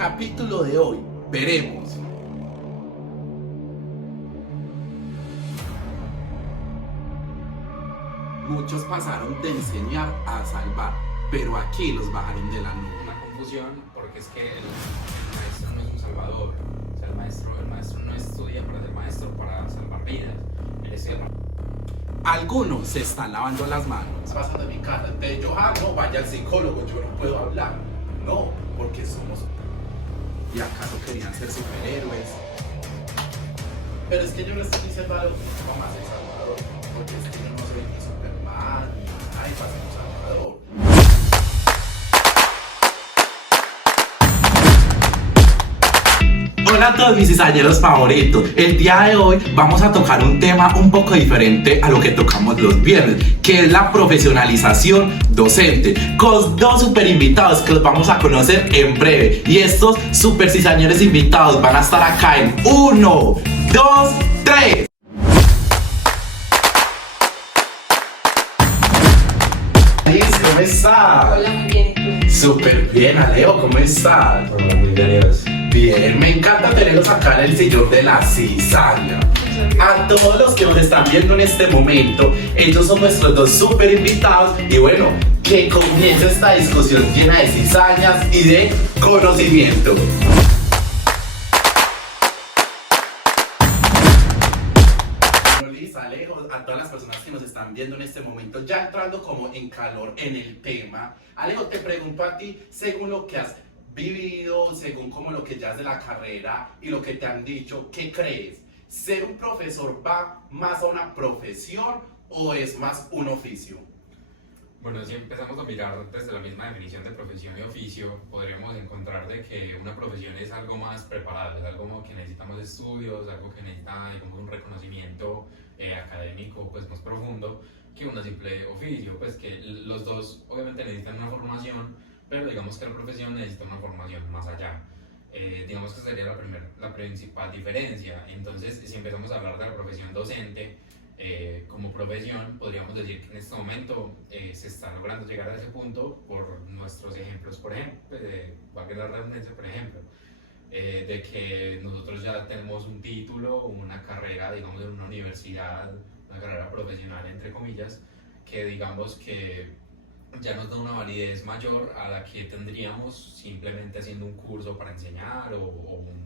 capítulo de hoy veremos muchos pasaron de enseñar a salvar, pero aquí los bajaron de la nube. Una confusión porque es que el maestro no es un salvador. O sea, el maestro no estudia para ser maestro, para salvar vidas. Él estudia para... Algunos se están lavando las manos. Pasando de mi casa, entonces yo, no, vaya al psicólogo, yo no puedo hablar. No, porque somos... ¿Y acaso querían ser superhéroes? Pero es que yo no estoy diciendo algo como más El Salvador, porque es que yo no soy ni Superman, ni ay, para ser un Salvador. Hola a todos mis cizañeros favoritos. El día de hoy vamos a tocar un tema un poco diferente a lo que tocamos los viernes, que es la profesionalización docente, con dos super invitados que los vamos a conocer en breve. Y estos super cizañeros invitados van a estar acá en 1, 2, 3. ¿Cómo estás? Hola, muy bien. ¿Y tú? Súper bien, Alejo, ¿cómo estás? Muy bien, Dios. Bien, me encanta tenerlos acá en el sillón de la cizaña. A todos los que nos están viendo en este momento, ellos son nuestros dos super invitados y bueno, que comience esta discusión llena de cizañas y de conocimiento. Bueno, Liz, Alejo, a todas las personas que nos están viendo en este momento, ya entrando como en calor en el tema, Alejo, te pregunto a ti, según lo que has vivido, según como lo que ya es de la carrera y lo que te han dicho, ¿qué crees? ¿Ser un profesor va más a una profesión o es más un oficio? Bueno, si empezamos a mirar desde la misma definición de profesión y oficio, podríamos encontrar de que una profesión es algo más preparado, es algo que necesitamos estudios, algo que necesita, digamos, un reconocimiento académico pues más profundo que un simple oficio, pues que los dos obviamente necesitan una formación, pero digamos que la profesión necesita una formación más allá. Digamos que sería la principal diferencia. Entonces, si empezamos a hablar de la profesión docente como profesión, podríamos decir que en este momento se está logrando llegar a ese punto por nuestros ejemplos, por ejemplo, valga la redundancia, por ejemplo, de que nosotros ya tenemos un título, una carrera, digamos, en una universidad, una carrera profesional, entre comillas, que digamos que ya nos da una validez mayor a la que tendríamos simplemente haciendo un curso para enseñar o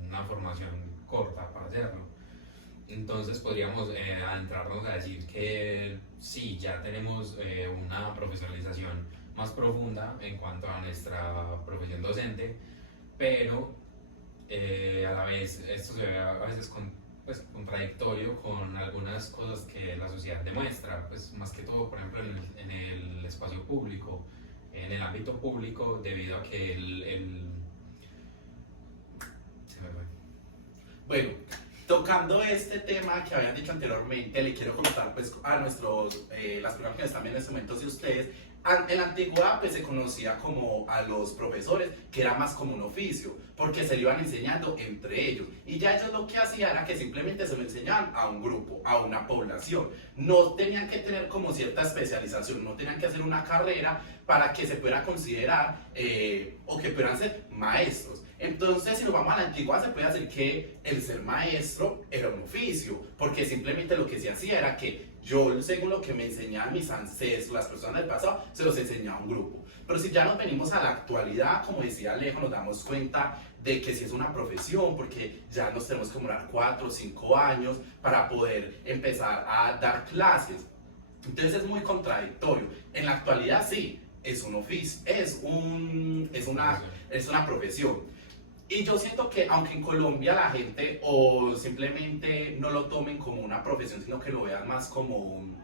una formación corta para hacerlo. Entonces podríamos adentrarnos a decir que sí, ya tenemos una profesionalización más profunda en cuanto a nuestra profesión docente, pero a la vez esto se ve a veces contradictorio con algunas cosas que la sociedad demuestra, pues más que todo, por ejemplo, en el espacio público, en el ámbito público, debido a que se me fue. Bueno, tocando este tema que habían dicho anteriormente, le quiero contar pues a nuestros, las personas que nos están viendo en este momento de ustedes. En la antigüedad pues se conocía como a los profesores, que era más como un oficio, porque se lo iban enseñando entre ellos. Y ya ellos lo que hacían era que simplemente se lo enseñaban a un grupo, a una población. No tenían que tener como cierta especialización, no tenían que hacer una carrera para que se pudiera considerar o que pudieran ser maestros. Entonces, si nos vamos a la antigua, se puede decir que el ser maestro era un oficio, porque simplemente lo que se hacía era que yo, según lo que me enseñaban mis ancestros, las personas del pasado, se los enseñaba a un grupo. Pero si ya nos venimos a la actualidad, como decía Alejo, nos damos cuenta de que sí es una profesión, porque ya nos tenemos que demorar 4 o 5 años para poder empezar a dar clases. Entonces es muy contradictorio. En la actualidad sí, es un oficio, es una profesión. Y yo siento que aunque en Colombia la gente o simplemente no lo tomen como una profesión, sino que lo vean más como un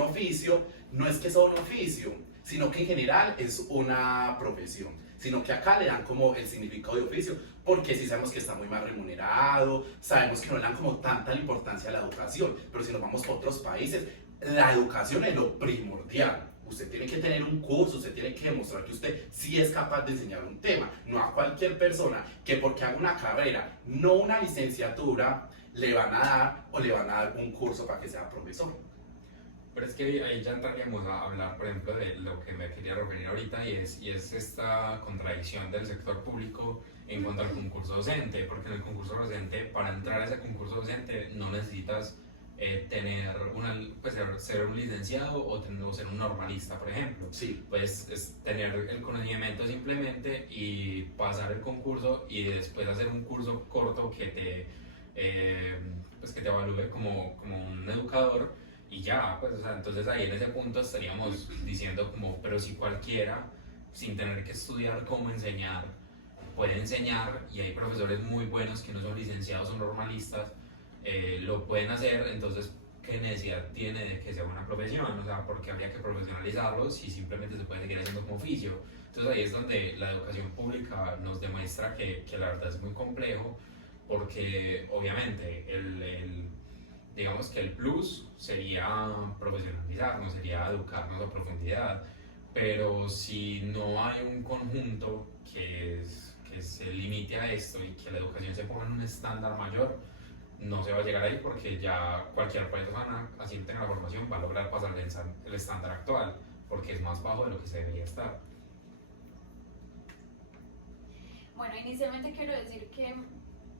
oficio, no es que sea un oficio, sino que en general es una profesión, sino que acá le dan como el significado de oficio, porque sí sabemos que está muy mal remunerado, sabemos que no le dan como tanta importancia a la educación, pero si nos vamos a otros países, la educación es lo primordial. Usted tiene que tener un curso, usted tiene que demostrar que usted sí es capaz de enseñar un tema, no a cualquier persona que porque haga una carrera, no una licenciatura, le van a dar un curso para que sea profesor. Pero es que ahí ya entraríamos a hablar, por ejemplo, de lo que me quería referir ahorita y es esta contradicción del sector público en cuanto al concurso docente, porque en el concurso docente, para entrar a ese concurso docente, no necesitas tener pues, ser un licenciado o ser un normalista, por ejemplo. Sí. Pues es tener el conocimiento simplemente y pasar el concurso y después hacer un curso corto pues que te evalúe como un educador y ya, pues, o sea, entonces ahí en ese punto estaríamos diciendo como, pero si cualquiera, sin tener que estudiar cómo enseñar, puede enseñar y hay profesores muy buenos que no son licenciados o normalistas, lo pueden hacer, entonces, ¿qué necesidad tiene de que sea una profesión? O sea, porque habría que profesionalizarlo si simplemente se puede seguir haciendo como oficio. Entonces ahí es donde la educación pública nos demuestra que la verdad es muy complejo, porque obviamente digamos que el plus sería profesionalizarnos, sería educarnos a profundidad, pero si no hay un conjunto que se limite a esto y que la educación se ponga en un estándar mayor, no se va a llegar ahí porque ya cualquier persona, así tenga la formación, va a lograr pasar el estándar actual, porque es más bajo de lo que se debería estar. Bueno, inicialmente quiero decir que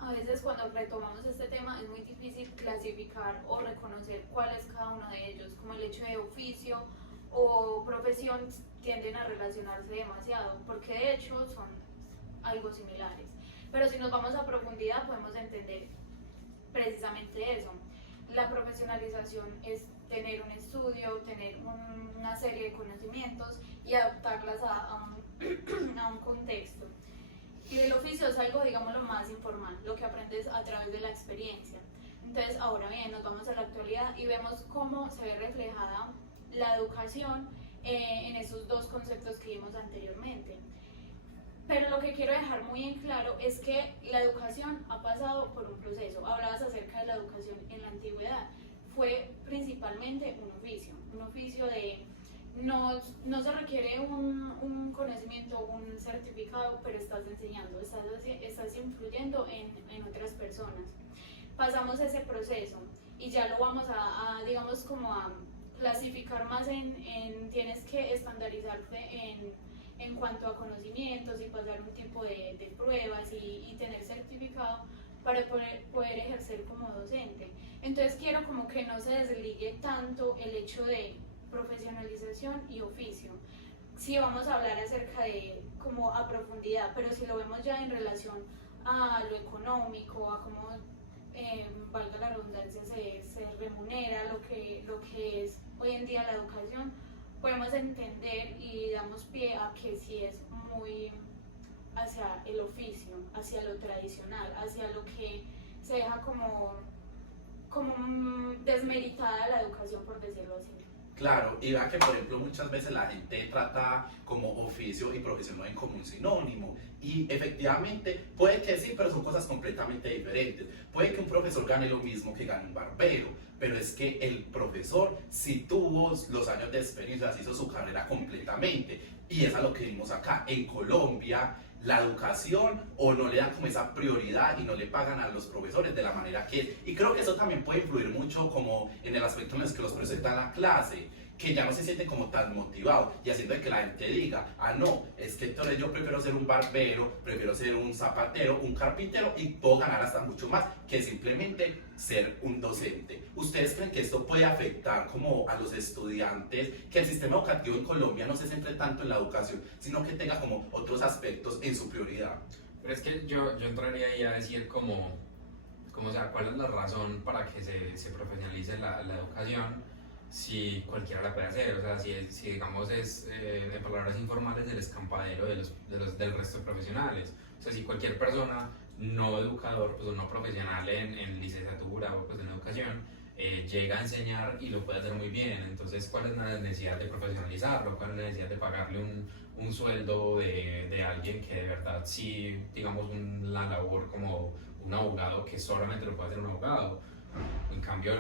a veces cuando retomamos este tema es muy difícil clasificar o reconocer cuál es cada uno de ellos, como el hecho de oficio o profesión tienden a relacionarse demasiado, porque de hecho son algo similares. Pero si nos vamos a profundidad podemos entender precisamente eso. La profesionalización es tener un estudio, tener una serie de conocimientos y adaptarlas a un contexto. Y el oficio es algo, digamos, lo más informal, lo que aprendes a través de la experiencia. Entonces, ahora bien, nos vamos a la actualidad y vemos cómo se ve reflejada la educación en esos dos conceptos que vimos anteriormente. Pero lo que quiero dejar muy en claro es que la educación ha pasado por un proceso. Hablabas acerca de la educación en la antigüedad. Fue principalmente un oficio de... No se requiere un conocimiento, un certificado, pero estás enseñando, estás influyendo en otras personas. Pasamos ese proceso y ya lo vamos digamos, como a clasificar más tienes que estandarizarte en cuanto a conocimientos y pasar un tipo de pruebas y tener certificado para poder ejercer como docente. Entonces quiero como que no se desligue tanto el hecho de profesionalización y oficio. Sí vamos a hablar acerca de como a profundidad, pero si lo vemos ya en relación a lo económico, a cómo, valga la redundancia, se remunera lo que es hoy en día la educación, podemos entender y damos pie a que sí es muy hacia el oficio, hacia lo tradicional, hacia lo que se deja como desmeritada la educación, por decirlo así. Claro, y vea que por ejemplo muchas veces la gente trata como oficio y profesión no en como un sinónimo, y efectivamente puede que sí, pero son cosas completamente diferentes. Puede que un profesor gane lo mismo que gane un barbero, pero es que el profesor sí tuvo los años de experiencia, hizo su carrera completamente, y es a lo que vimos acá en Colombia. La educación o no le dan como esa prioridad y no le pagan a los profesores de la manera que es. Y creo que eso también puede influir mucho como en el aspecto en el que los profesores dan la clase, que ya no se sienten como tan motivados y haciendo de que la gente diga, ah no, es que entonces yo prefiero ser un barbero, prefiero ser un zapatero, un carpintero y puedo ganar hasta mucho más que simplemente ser un docente. ¿Ustedes creen que esto puede afectar como a los estudiantes, que el sistema educativo en Colombia no se centre tanto en la educación, sino que tenga como otros aspectos en su prioridad? Pero es que yo entraría ahí a decir o sea, cuál es la razón para que se profesionalice la educación si cualquiera la puede hacer. O sea, si digamos es, en palabras informales, el escampadero del resto de profesionales. O sea, si cualquier persona no educador, pues, o no profesional en licenciatura o pues en educación, llega a enseñar y lo puede hacer muy bien. Entonces, ¿cuál es la necesidad de profesionalizarlo? ¿Cuál es la necesidad de pagarle un sueldo de alguien que de verdad sí, digamos, la labor como un abogado, que solamente lo puede hacer un abogado? En cambio,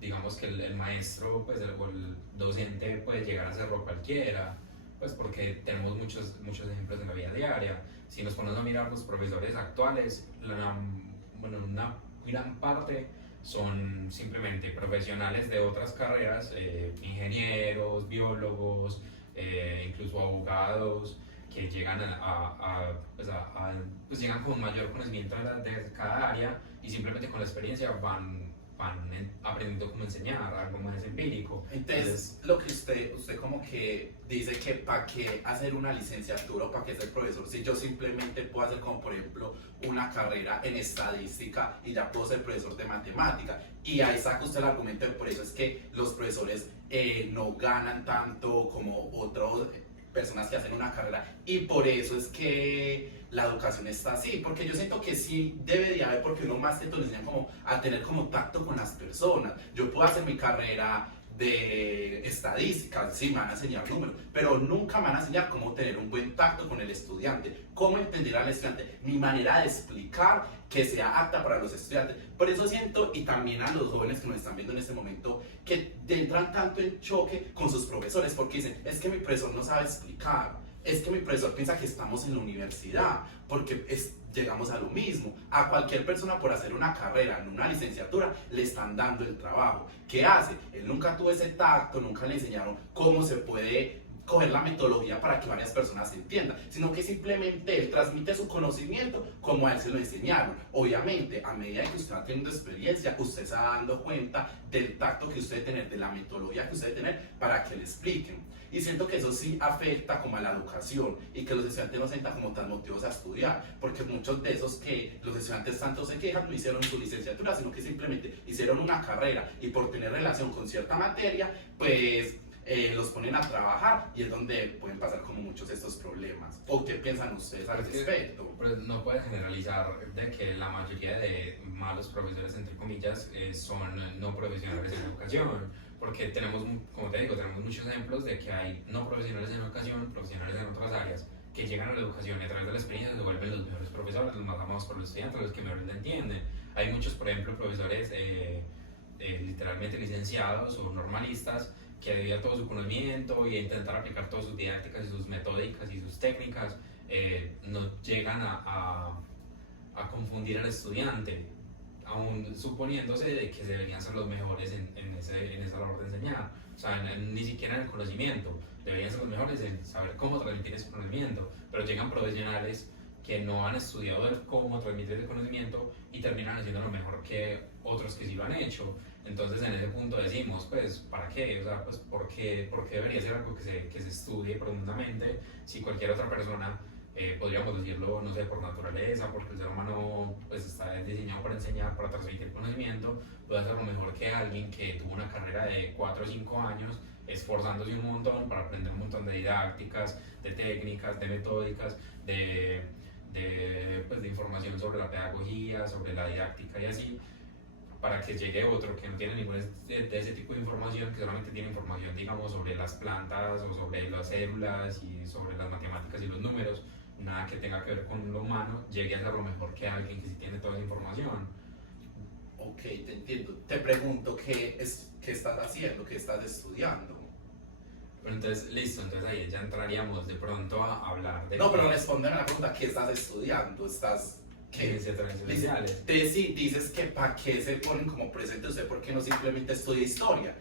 digamos que el maestro, pues, o el docente puede llegar a hacerlo cualquiera, pues porque tenemos muchos ejemplos en la vida diaria. Si nos ponemos a mirar los profesores actuales, una gran parte son simplemente profesionales de otras carreras, ingenieros, biólogos, incluso abogados, que llegan pues llegan con mayor conocimiento de cada área y simplemente con la experiencia van aprendiendo cómo enseñar, algo más empírico. Entonces, lo que usted como que dice que para qué hacer una licenciatura o para qué ser profesor, si yo simplemente puedo hacer como por ejemplo una carrera en estadística y ya puedo ser profesor de matemática, y ahí saca usted el argumento de por eso es que los profesores no ganan tanto como otras personas que hacen una carrera, y por eso es que la educación está así, porque yo siento que sí debería haber, porque uno más que todo le enseñan como a tener como tacto con las personas. Yo puedo hacer mi carrera de estadística, sí me van a enseñar números, pero nunca me van a enseñar cómo tener un buen tacto con el estudiante, cómo entender al estudiante, mi manera de explicar que sea apta para los estudiantes. Por eso siento, y también a los jóvenes que nos están viendo en este momento, que entran tanto en choque con sus profesores, porque dicen, es que mi profesor no sabe explicar, es que mi profesor piensa que estamos en la universidad, porque llegamos a lo mismo. A cualquier persona por hacer una carrera, en una licenciatura, le están dando el trabajo. ¿Qué hace? Él nunca tuvo ese tacto, nunca le enseñaron cómo se puede coger la metodología para que varias personas entiendan, sino que simplemente él transmite su conocimiento como a él se lo enseñaron. Obviamente, a medida que usted va teniendo experiencia, usted se va dando cuenta del tacto que usted debe tener, de la metodología que usted debe tener para que le expliquen. Y siento que eso sí afecta como a la educación y que los estudiantes no se sientan como tan motivados a estudiar, porque muchos de esos que los estudiantes tanto se quejan no hicieron su licenciatura, sino que simplemente hicieron una carrera y por tener relación con cierta materia, pues los ponen a trabajar, y es donde pueden pasar como muchos de estos problemas. ¿O qué piensan ustedes al respecto? Pues no puedes generalizar de que la mayoría de malos profesores, entre comillas, son no profesionales en educación, porque tenemos, como te digo, tenemos muchos ejemplos de que hay no profesionales en educación, profesionales en otras áreas, que llegan a la educación y a través de la experiencia se vuelven los mejores profesores, los más amados por los estudiantes, los que mejor le entienden. Hay muchos, por ejemplo, profesores literalmente licenciados o normalistas, que debido a todo su conocimiento y a intentar aplicar todas sus didácticas y sus metódicas y sus técnicas, no llegan a confundir al estudiante, aún suponiéndose de que deberían ser los mejores en esa labor de enseñar. O sea, ni siquiera en el conocimiento, deberían ser los mejores en saber cómo transmitir ese conocimiento, pero llegan profesionales que no han estudiado cómo transmitir ese conocimiento y terminan haciendo lo mejor que otros que sí lo han hecho. Entonces en ese punto decimos, pues, ¿para qué? O sea, pues, ¿por qué debería ser algo que se estudie profundamente si cualquier otra persona, podríamos decirlo, no sé, por naturaleza, porque el ser humano pues está diseñado para enseñar, para transmitir conocimiento, puede hacerlo mejor que alguien que tuvo una carrera de 4 o 5 años esforzándose un montón para aprender un montón de didácticas, de técnicas, de metódicas, de información sobre la pedagogía, sobre la didáctica y así, para que llegue otro que no tiene ningún de ese tipo de información, que solamente tiene información, digamos, sobre las plantas o sobre las células y sobre las matemáticas y los números, nada que tenga que ver con lo humano, llegue a ser lo mejor que alguien que sí tiene toda esa información. Ok, te entiendo. Te pregunto, ¿qué estás haciendo? ¿Qué estás estudiando? Pero entonces, listo, entonces ahí ya entraríamos de pronto a hablar de... No, pero responde a la pregunta, ¿qué estás estudiando? Ciencias tradicionales. Sí, dices que para qué se ponen como presente usted, ¿por qué no simplemente estudia historia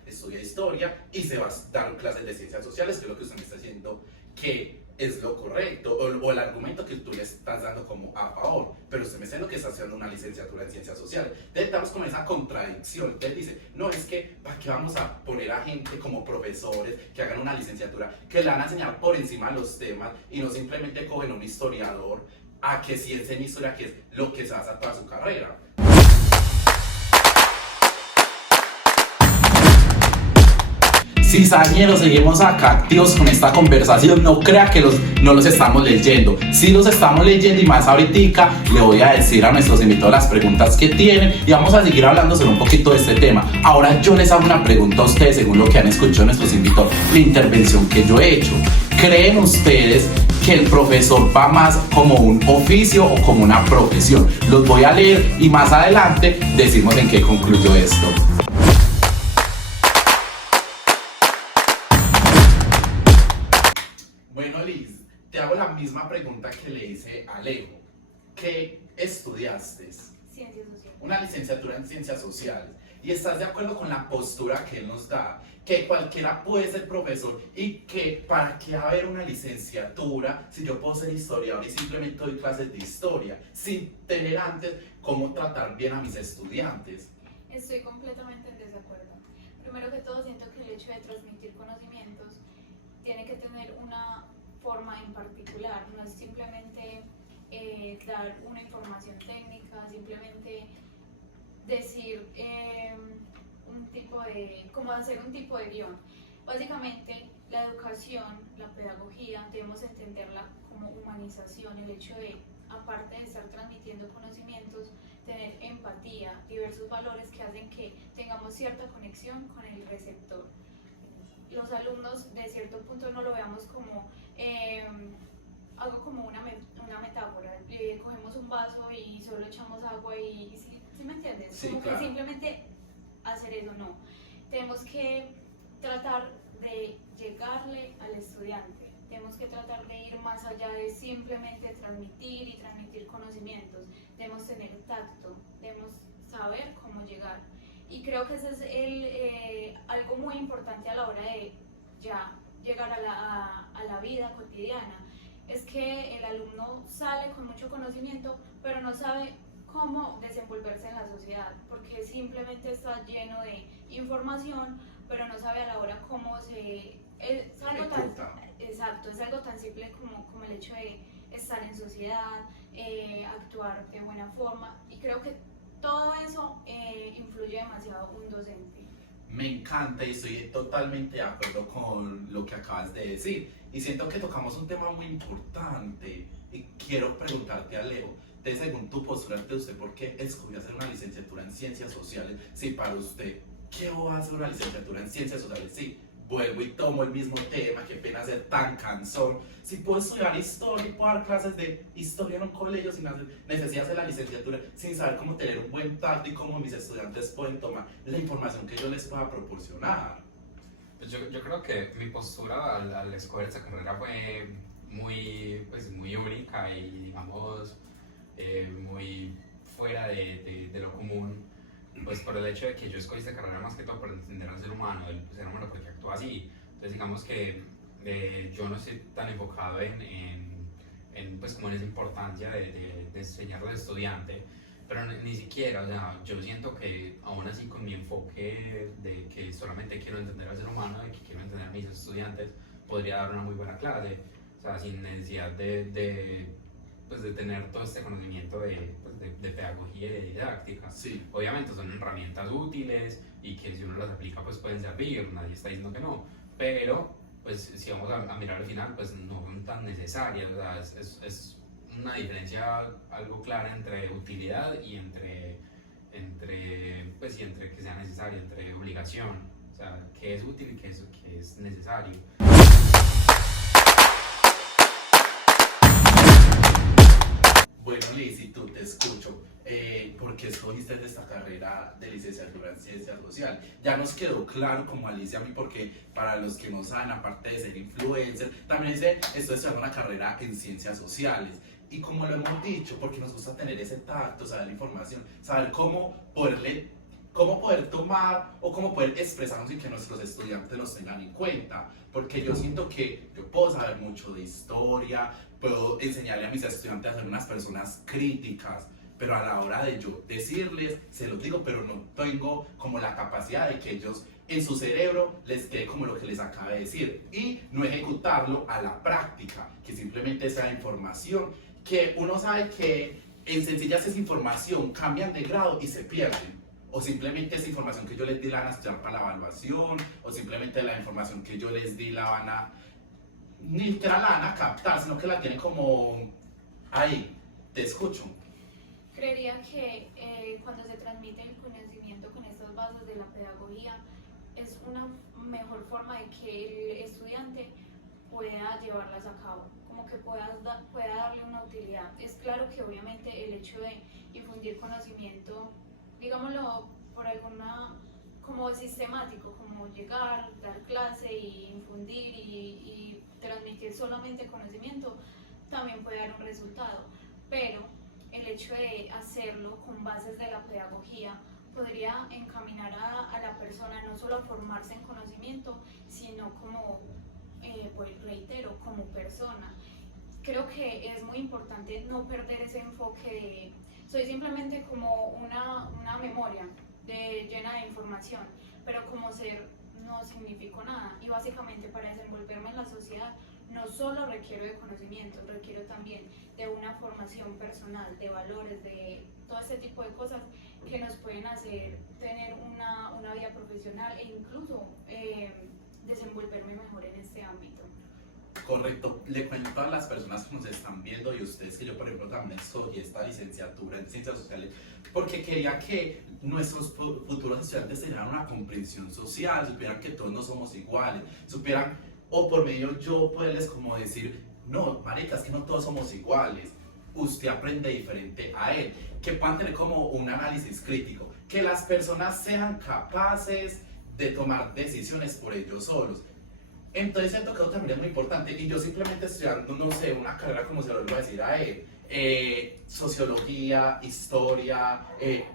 y se va a dar clases de ciencias sociales, que es lo que usted me está diciendo que es lo correcto, o el argumento que tú le estás dando como a favor, pero usted me está diciendo que está haciendo una licenciatura en ciencias sociales? Entonces estamos con esa contradicción. Entonces dice, no, es que ¿para qué vamos a poner a gente como profesores que hagan una licenciatura, que le van a enseñar por encima los temas y no simplemente cogen un historiador a que sí enseñe historia, que es lo que se basa toda su carrera? Cizañeros, seguimos acá activos con esta conversación. No crea que no los estamos leyendo. Sí los estamos leyendo, y más ahorita le voy a decir a nuestros invitados las preguntas que tienen y vamos a seguir hablando sobre un poquito de este tema. Ahora yo les hago una pregunta a ustedes según lo que han escuchado nuestros invitados, la intervención que yo he hecho. ¿Creen ustedes que el profesor va más como un oficio o como una profesión? Los voy a leer y más adelante decimos en qué concluyó esto. Bueno, Liz, te hago la misma pregunta que le hice a Alejo. ¿Qué estudiaste? Ciencias sociales. una licenciatura en ciencias sociales y estás de acuerdo con la postura que él nos da, que cualquiera puede ser profesor y que para qué haber una licenciatura si yo puedo ser historiador y simplemente doy clases de historia, sin tener antes cómo tratar bien a mis estudiantes. Estoy completamente en desacuerdo. Primero que todo, siento que el hecho de transmitir conocimientos tiene que tener una forma en particular, no es simplemente dar una información técnica, simplemente decir como hacer un tipo de guión. Básicamente, la educación, la pedagogía, debemos entenderla como humanización, el hecho de, aparte de estar transmitiendo conocimientos, tener empatía, diversos valores que hacen que tengamos cierta conexión con el receptor. Los alumnos, de cierto punto, no lo veamos como algo como una metáfora. Cogemos un vaso y solo echamos agua y ¿sí me entiendes? Sí, como claro. que simplemente hacer eso, no. Tenemos que tratar de llegarle al estudiante. Tenemos que tratar de ir más allá de simplemente transmitir y transmitir conocimientos. Debemos tener tacto, debemos saber cómo llegar. Y creo que ese es algo muy importante a la hora de ya llegar a la vida cotidiana. Es que el alumno sale con mucho conocimiento, pero no sabe cómo desenvolverse en la sociedad, porque simplemente está lleno de información, pero no sabe a la hora cómo es algo tan, exacto, es algo tan simple como el hecho de estar en sociedad, actuar de buena forma, y creo que todo eso influye demasiado un docente. Me encanta y estoy totalmente de acuerdo con lo que acabas de decir. Y siento que tocamos un tema muy importante. Y quiero preguntarte a Leo, según tu postura ante usted, ¿por qué escogió hacer una licenciatura en ciencias sociales? Si para usted, ¿qué va a hacer una licenciatura en ciencias sociales? Sí, vuelvo y tomo el mismo tema, qué pena ser tan cansón. Si puedo estudiar historia y puedo dar clases de historia en un colegio sin necesidad de hacer la licenciatura, sin saber cómo tener un buen tacto y cómo mis estudiantes pueden tomar la información que yo les pueda proporcionar. Pues yo creo que mi postura al escoger esta carrera fue muy única y, digamos, muy fuera de lo común, pues por el hecho de que yo escogí esta carrera más que todo por entender al ser humano, el ser humano porque actúa así. Entonces digamos que yo no estoy tan enfocado pues como en esa importancia de enseñarle al estudiante, pero ni siquiera, o sea, yo siento que aún así con mi enfoque de que solamente quiero entender al ser humano, de que quiero entender a mis estudiantes, podría dar una muy buena clase, o sea, sin necesidad pues de tener todo este conocimiento de pedagogía y de didáctica. Sí. Obviamente son herramientas útiles y que si uno las aplica pues pueden servir, nadie está diciendo que no, pero pues si vamos a mirar al final pues no son tan necesarias, o sea, es una diferencia algo clara entre utilidad y entre que sea necesario, entre obligación, o sea, qué es útil y qué es necesario. Bueno, Liz, y tú te escucho. ¿Por qué escogiste esta carrera de licenciatura en ciencias sociales? Ya nos quedó claro, como Alicia a mí, porque para los que no saben, aparte de ser influencer, también estoy estudiando una carrera en ciencias sociales. Y como lo hemos dicho, porque nos gusta tener ese tacto, saber la información, saber cómo poder tomar o cómo poder expresarnos y que nuestros estudiantes los tengan en cuenta. Porque yo siento que yo puedo saber mucho de historia, puedo enseñarle a mis estudiantes a ser unas personas críticas, pero a la hora de yo decirles, se los digo, pero no tengo como la capacidad de que ellos en su cerebro les quede como lo que les acabo de decir y no ejecutarlo a la práctica, que simplemente sea información que uno sabe que en sencillas esa información cambian de grado y se pierden. O simplemente esa información que yo les di la van a estudiar para la evaluación, o simplemente la información que yo les di la van a, ni siquiera la van a captar, sino que la tienen como ahí, te escucho. Creería que cuando se transmite el conocimiento con estas bases de la pedagogía es una mejor forma de que el estudiante pueda llevarlas a cabo, como que pueda darle una utilidad. Es claro que obviamente el hecho de infundir conocimiento, digámoslo por alguna, como sistemático, como llegar, dar clase y infundir y transmitir solamente conocimiento, también puede dar un resultado, pero el hecho de hacerlo con bases de la pedagogía podría encaminar a la persona no solo a formarse en conocimiento, sino como, pues reitero, como persona. Creo que es muy importante no perder ese enfoque de soy simplemente como una memoria llena de información, pero como ser no significo nada, y básicamente para desenvolverme en la sociedad no solo requiero de conocimientos, requiero también de una formación personal, de valores, de todo este tipo de cosas que nos pueden hacer tener una vida profesional e incluso desenvolverme mejor en este ámbito. Correcto, le cuento a las personas que nos están viendo y ustedes que yo por ejemplo también estudié esta licenciatura en ciencias sociales porque quería que nuestros futuros estudiantes tuvieran una comprensión social, supieran que todos no somos iguales, supieran o por medio yo poderles como decir, no, marica, es que no todos somos iguales, usted aprende diferente a él, que puedan tener como un análisis crítico, que las personas sean capaces de tomar decisiones por ellos solos. Entonces siento que eso también es muy importante y yo simplemente estudiando, no sé, una carrera como se lo voy a decir a él, sociología, historia,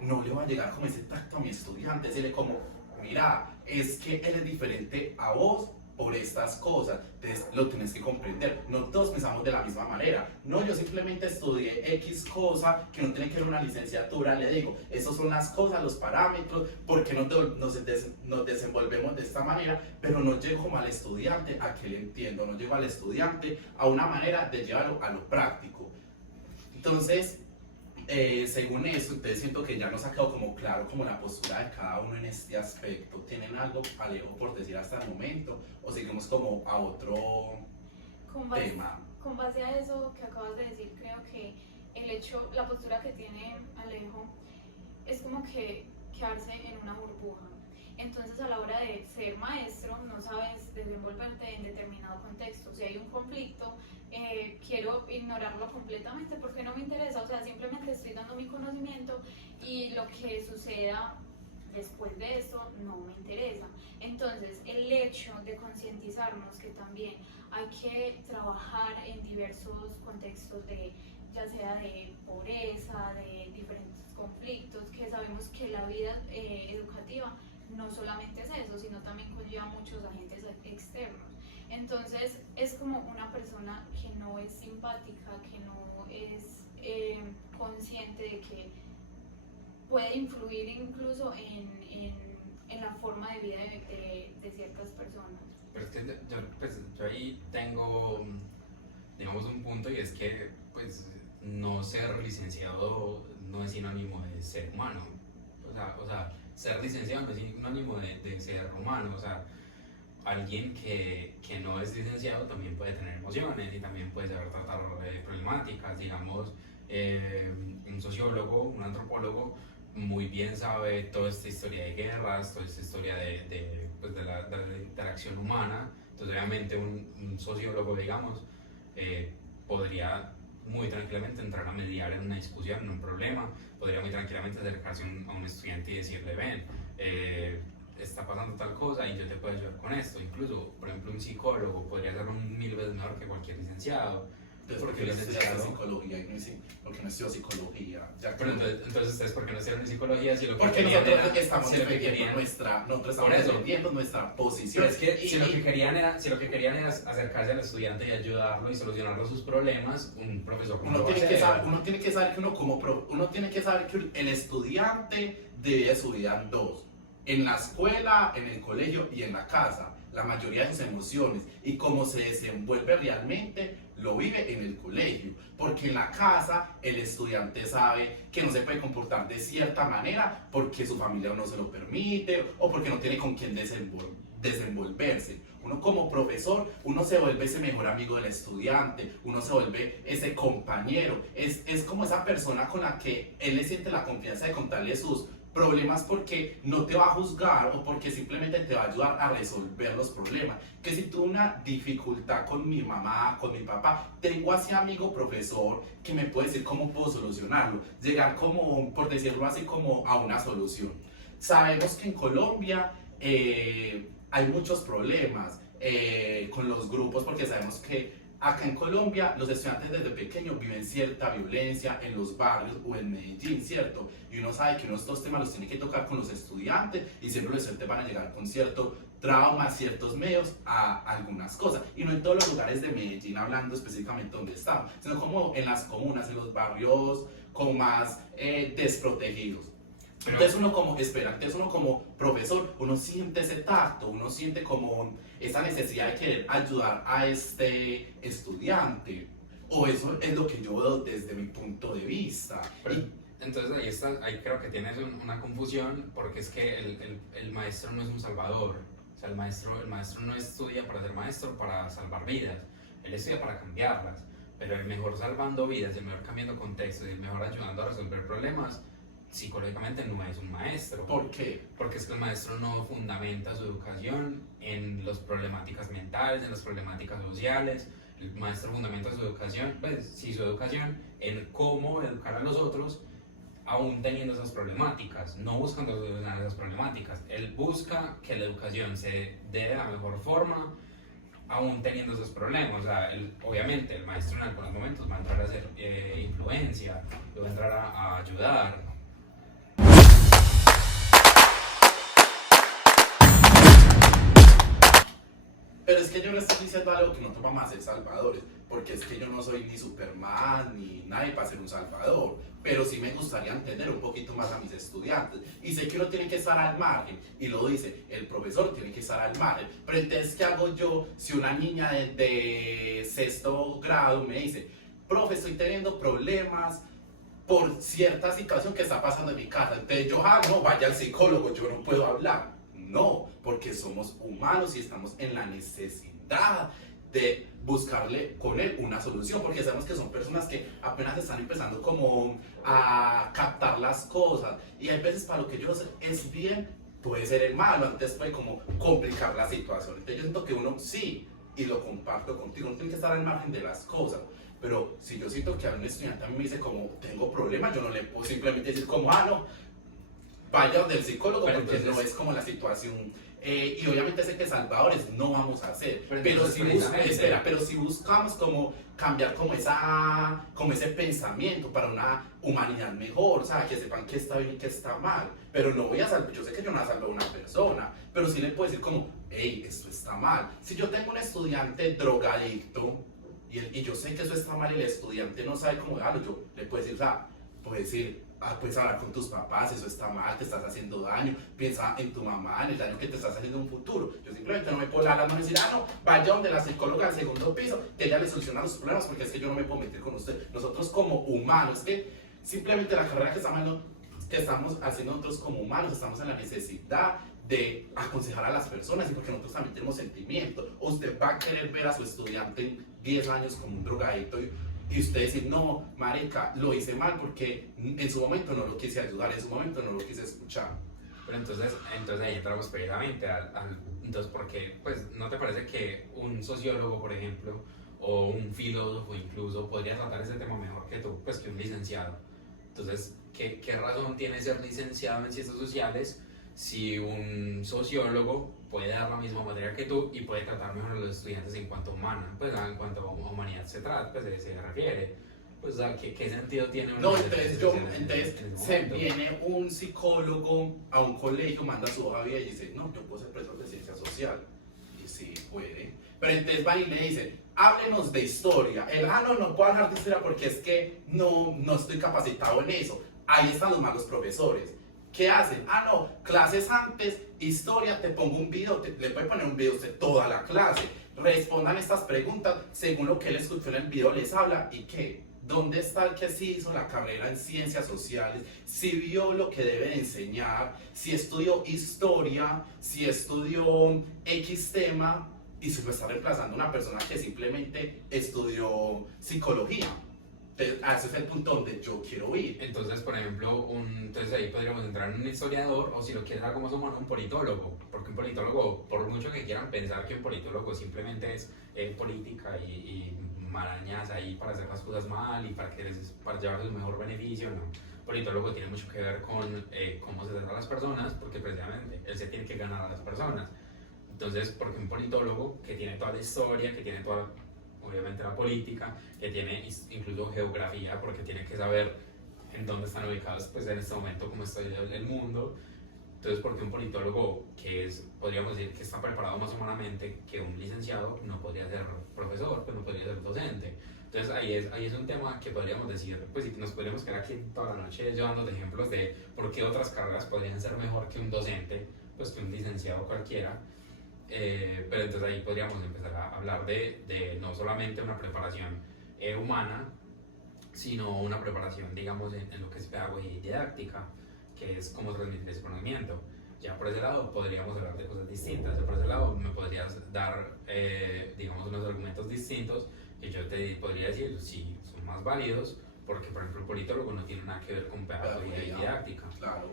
no le va a llegar como ese tacto a mi estudiante, decirle como, mira, es que él es diferente a vos por estas cosas, entonces lo tienes que comprender, no todos pensamos de la misma manera, no, yo simplemente estudié X cosa que no tiene que ver una licenciatura, le digo, esas son las cosas, los parámetros, porque nos desenvolvemos de esta manera, pero no llego como al estudiante a que le entiendo, no llego al estudiante a una manera de llevarlo a lo práctico. Entonces, según eso, ustedes siento que ya nos ha quedado como claro como la postura de cada uno en este aspecto. ¿Tienen algo, Alejo, por decir hasta el momento? ¿O seguimos como a otro tema? Con base a eso que acabas de decir, creo que el hecho, la postura que tiene Alejo es como que quedarse en una burbuja. Entonces a la hora de ser maestro no sabes desenvolverte en determinado contexto. Si hay un conflicto, quiero ignorarlo completamente porque no me interesa, o sea, simplemente estoy dando mi conocimiento y lo que suceda después de eso no me interesa. Entonces el hecho de concientizarnos que también hay que trabajar en diversos contextos de ya sea de pobreza, de diferentes conflictos, que sabemos que la vida educativa no solamente es eso, sino también conlleva muchos agentes externos. Entonces es como una persona que no es simpática, que no es consciente de que puede influir incluso en la forma de vida de ciertas personas. Pero es que yo ahí tengo, digamos, un punto y es que pues no ser licenciado no es sinónimo de ser humano. O sea ser licenciado no es sinónimo de ser humano. O sea, alguien que no es licenciado también puede tener emociones y también puede saber tratar problemáticas. Digamos, un sociólogo, un antropólogo, muy bien sabe toda esta historia de guerras, toda esta historia de la interacción humana. Entonces, obviamente, un sociólogo, digamos, podría muy tranquilamente entrar a mediar en una discusión, en un problema, podría muy tranquilamente acercarse a un estudiante y decirle, ven, está pasando tal cosa y yo te puedo ayudar con esto. Incluso, por ejemplo, un psicólogo podría hacerlo 1000 veces mejor que cualquier licenciado. Entonces, ¿por qué no estudiaste psicología? Porque no estudió psicología. Pero entonces, ¿ustedes por qué no estudiaron psicología? Si lo que porque querían nosotros era, estamos defendiendo nuestra posición. Pero es que si lo que querían era acercarse al estudiante y ayudarlo y solucionarlo sus problemas, un profesor como uno tiene que saber que el estudiante divide su vida en dos: en la escuela, en el colegio y en la casa. La mayoría de sus emociones y cómo se desenvuelve realmente lo vive en el colegio, porque en la casa el estudiante sabe que no se puede comportar de cierta manera porque su familia no se lo permite o porque no tiene con quién desenvolverse. Uno como profesor, uno se vuelve ese mejor amigo del estudiante, uno se vuelve ese compañero, es como esa persona con la que él le siente la confianza de contarle sus problemas porque no te va a juzgar o porque simplemente te va a ayudar a resolver los problemas. Que si tuve una dificultad con mi mamá, con mi papá, tengo a ese amigo profesor que me puede decir cómo puedo solucionarlo, llegar como, por decirlo así, como a una solución. Sabemos que en Colombia hay muchos problemas con los grupos porque sabemos que acá en Colombia los estudiantes desde pequeños viven cierta violencia en los barrios o en Medellín, ¿cierto? Y uno sabe que uno estos temas los tiene que tocar con los estudiantes y siempre los estudiantes van a llegar con cierto trauma, ciertos medios a algunas cosas. Y no en todos los lugares de Medellín, hablando específicamente donde estamos, sino como en las comunas, en los barrios como más desprotegidos. Entonces uno como, entonces uno como profesor, uno siente ese tacto, uno siente como esa necesidad de querer ayudar a este estudiante. O eso es lo que yo veo desde mi punto de vista. Pero, entonces ahí creo que tienes una confusión, porque es que el maestro no es un salvador. O sea, el maestro no estudia para ser maestro, para salvar vidas. Él estudia para cambiarlas. Pero el mejor salvando vidas, el mejor cambiando contextos, el mejor ayudando a resolver problemas, psicológicamente no es un maestro. ¿Por qué? Porque es que el maestro no fundamenta su educación en las problemáticas mentales, en las problemáticas sociales. El maestro fundamenta su educación, pues sí, su educación en cómo educar a los otros, aún teniendo esas problemáticas, no buscando solucionar esas problemáticas. Él busca que la educación se dé de la mejor forma, aún teniendo esos problemas. O sea, obviamente el maestro en algunos momentos va a entrar a hacer influencia, va a entrar a ayudar. Pero es que yo no estoy diciendo algo que nosotros vamos a ser salvadores, porque es que yo no soy ni Superman ni nadie para ser un salvador, pero sí me gustaría entender un poquito más a mis estudiantes. Y sé que uno tiene que estar al margen, y lo dice, el profesor tiene que estar al margen. Pero entonces, ¿qué hago yo si una niña de sexto grado me dice, profe, estoy teniendo problemas por cierta situación que está pasando en mi casa? Entonces yo, no, vaya al psicólogo, yo no puedo hablar. No, porque somos humanos y estamos en la necesidad de buscarle con él una solución, porque sabemos que son personas que apenas están empezando como a captar las cosas, y hay veces para lo que ellos es bien, puede ser el malo, antes puede como complicar la situación. Entonces yo siento que uno sí, y lo comparto contigo, uno tiene que estar al margen de las cosas. Pero si yo siento que a un estudiante a mí me dice como tengo problemas, yo no le puedo simplemente decir como, no, vaya del psicólogo, pero porque entonces, no es como la situación. Y obviamente sé que salvadores no vamos a hacer, pero si buscamos como cambiar como ese pensamiento para una humanidad mejor, o sea, que sepan qué está bien y qué está mal. Pero no voy a salvar, yo sé que yo no voy a salvar a una persona, pero sí le puedo decir como, hey, esto está mal. Si yo tengo un estudiante drogadicto y yo sé que eso está mal y el estudiante no sabe cómo darlo, yo le puedo decir, o sea, puedo decir, puedes hablar con tus papás, eso está mal, te estás haciendo daño, piensa en tu mamá, en el daño que te estás haciendo en un futuro. Yo simplemente no me puedo dar las manos y decir, no, vaya donde la psicóloga al segundo piso, que ella le soluciona los problemas, porque es que yo no me puedo meter con usted. Nosotros como humanos, que simplemente la carrera que estamos haciendo nosotros como humanos, estamos en la necesidad de aconsejar a las personas, y porque nosotros también tenemos sentimientos. O usted va a querer ver a su estudiante en 10 años como un drogadito y usted decir, no, marica, lo hice mal porque en su momento no lo quise ayudar, en su momento no lo quise escuchar. Pero entonces ahí entramos precisamente entonces, porque, pues, ¿no te parece que un sociólogo, por ejemplo, o un filósofo incluso, podría tratar ese tema mejor que tú, pues, que un licenciado? Entonces, ¿qué razón tiene ser licenciado en ciencias sociales si un sociólogo puede dar la misma materia que tú y puede tratar mejor a los estudiantes en cuanto a en cuanto a humanidad se trata, pues se refiere? Pues, o sea, ¿qué sentido tiene una? No, entonces se viene un psicólogo a un colegio, manda su hoja de vida y dice, no, yo puedo ser profesor de ciencia social. Y sí, puede. Pero entonces va y le dice, háblenos de historia. No puedo hablar de historia porque es que no estoy capacitado en eso. Ahí están los malos profesores. ¿Qué hacen? No, clases antes, historia, te pongo un video, le puede poner un video usted toda la clase. Respondan estas preguntas según lo que él escuchó en el video, les habla. ¿Y qué? ¿Dónde está el que sí hizo la carrera en ciencias sociales? Si vio lo que debe de enseñar, si estudió historia, si estudió X tema, y se lo está reemplazando una persona que simplemente estudió psicología. Ese es el punto donde yo quiero ir. Entonces, por ejemplo, entonces ahí podríamos entrar en un historiador, o si lo quieres algo más humano, un politólogo. Porque un politólogo, por mucho que quieran pensar que un politólogo simplemente es política y marañas ahí para hacer las cosas mal y para llevarse un mejor beneficio, no. Un politólogo tiene mucho que ver con cómo se tratan las personas, porque precisamente él se tiene que ganar a las personas. Entonces, porque un politólogo que tiene toda la historia, que tiene toda obviamente la política, que tiene incluso geografía, porque tiene que saber en dónde están ubicados pues en este momento cómo está el mundo. Entonces, porque un politólogo que es, podríamos decir, que está preparado más humanamente que un licenciado, no podría ser profesor, pues no podría ser docente. Entonces ahí es un tema que podríamos decir, pues nos podríamos quedar aquí toda la noche llevando ejemplos de por qué otras carreras podrían ser mejor que un docente, pues que un licenciado cualquiera. Pero entonces ahí podríamos empezar a hablar de no solamente una preparación humana, sino una preparación, digamos, en lo que es pedagogía y didáctica, que es cómo transmitir ese conocimiento. Ya por ese lado podríamos hablar de cosas distintas, ya por ese lado me podrías dar, digamos, unos argumentos distintos que yo te podría decir si son más válidos, porque por ejemplo el politólogo no tiene nada que ver con pedagogía y didáctica. Claro.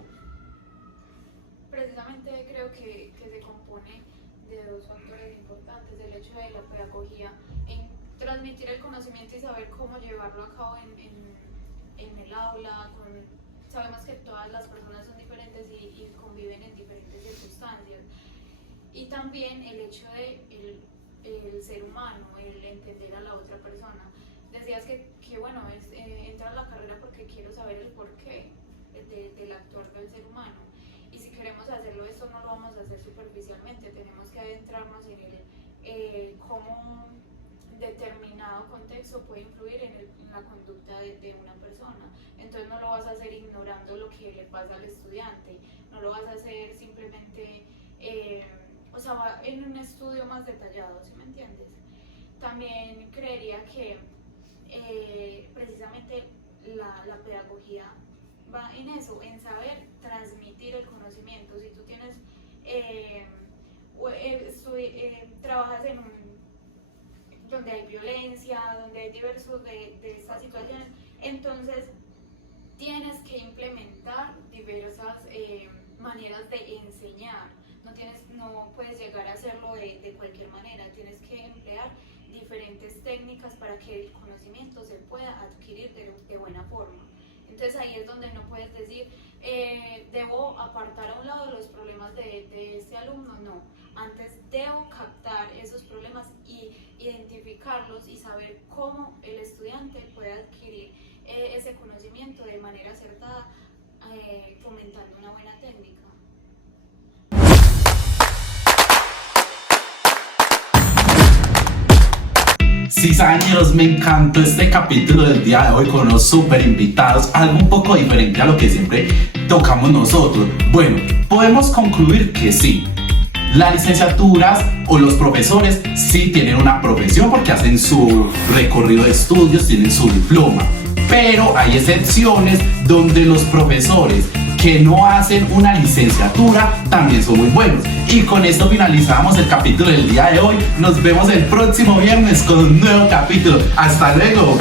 Precisamente creo que se compone de dos factores importantes: el hecho de la pedagogía en transmitir el conocimiento y saber cómo llevarlo a cabo en el aula. Sabemos que todas las personas son diferentes y conviven en diferentes circunstancias, y también el hecho de el ser humano, el entender a la otra persona. Decías que bueno, entro a la carrera porque quiero saber el porqué del actuar del ser humano, y si queremos hacerlo, esto no lo vamos a hacer superficialmente, tenemos que adentrarnos en cómo determinado contexto puede influir en la conducta de una persona. Entonces no lo vas a hacer ignorando lo que le pasa al estudiante, no lo vas a hacer simplemente, o sea, va en un estudio más detallado, ¿sí me entiendes? También creería que precisamente la pedagogía va en eso, en saber transmitir el conocimiento. Si tú tienes, trabajas en donde hay violencia, donde hay diversos de estas situaciones, entonces tienes que implementar diversas maneras de enseñar. No puedes llegar a hacerlo de cualquier manera, tienes que emplear diferentes técnicas para que el conocimiento se pueda adquirir de buena forma. Entonces ahí es donde no puedes decir, debo apartar a un lado los problemas de este alumno. No, antes debo captar esos problemas y identificarlos y saber cómo el estudiante puede adquirir ese conocimiento de manera acertada, fomentando una buena técnica. Sí, saberos, me encantó este capítulo del día de hoy con unos súper invitados, algo un poco diferente a lo que siempre tocamos nosotros. Bueno, podemos concluir que sí, las licenciaturas o los profesores sí tienen una profesión porque hacen su recorrido de estudios, tienen su diploma, pero hay excepciones donde los profesores que no hacen una licenciatura también son muy buenos. Y con esto finalizamos el capítulo del día de hoy. Nos vemos el próximo viernes con un nuevo capítulo. ¡Hasta luego!